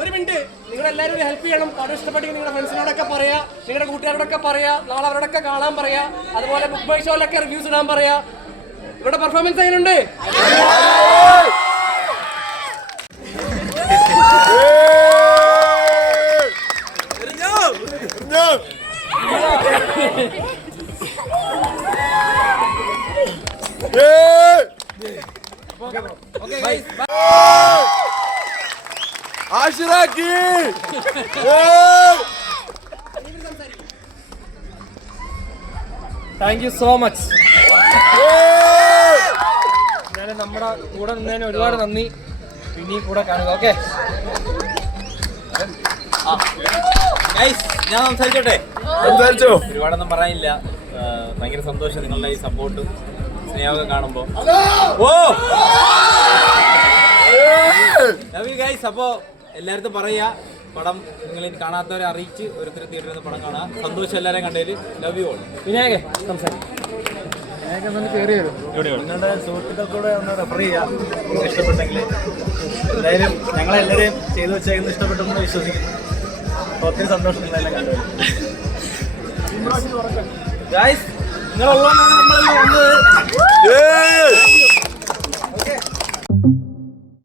ഒരു മിനിറ്റ് നിങ്ങളെല്ലാവരും ഒരു ഹെൽപ്പ് ചെയ്യണം. പടം ഇഷ്ടപ്പെട്ടെങ്കിൽ നിങ്ങളുടെ ഫ്രണ്ട്സിനോടൊക്കെ പറയാ, നിങ്ങളുടെ കൂട്ടുകാരോടൊക്കെ പറയാ, നാളെ അവരോടൊക്കെ കാണാൻ പറയാ. അതുപോലെ ബുക്ക് മൈ ഷോയിലൊക്കെ റിവ്യൂസ് ഇടാൻ പറയാ. ഇവിടെ പെർഫോമൻസ് എങ്ങനെയുണ്ട്? ആഷിറാക്കി താങ്ക് യു സോ മച്ച്. എന്നാലും നമ്മുടെ കൂടെ നിന്നതിന് ഒരുപാട് നന്ദി. പിന്നെയും കൂടെ കാണുക. ഓക്കെ, ഞാൻ സംസാരിച്ചോട്ടെ? സംസാരിച്ചോ? ഒരുപാടൊന്നും പറയാനില്ല. ഭയങ്കര സന്തോഷം നിങ്ങളുടെ ഈ സപ്പോർട്ടും സ്നേഹമൊക്കെ കാണുമ്പോൾ. Love you guys. അപ്പോൾ എല്ലായിടത്തും പറയാ, പടം നിങ്ങൾ കാണാത്തവരെ അറിയിച്ച് ഓരോരുത്തർ തിയേറ്ററിൽ നിന്ന് പടം കാണാം. സന്തോഷം എല്ലാവരെയും കണ്ടതിൽ. Love you all. വിനായകെ സംസാരിക്കും. കയറി വരും. നിങ്ങളുടെ സുഹൃത്തുക്കൾക്കൂടെ ഒന്ന് റെഫർ ചെയ്യാം ഇഷ്ടപ്പെട്ടെങ്കിൽ. എന്തായാലും ഞങ്ങളെല്ലാവരെയും ചെയ്തു വെച്ചേക്കുന്നത് ഇഷ്ടപ്പെട്ടെന്ന് വിശ്വസിക്കുന്നു. ഒത്തിരി സന്തോഷം നിങ്ങളെല്ലാം കണ്ടത്. ഗൈസ് നിങ്ങളുള്ളതുകൊണ്ടാണ് നമ്മളെല്ലാം വന്നത്.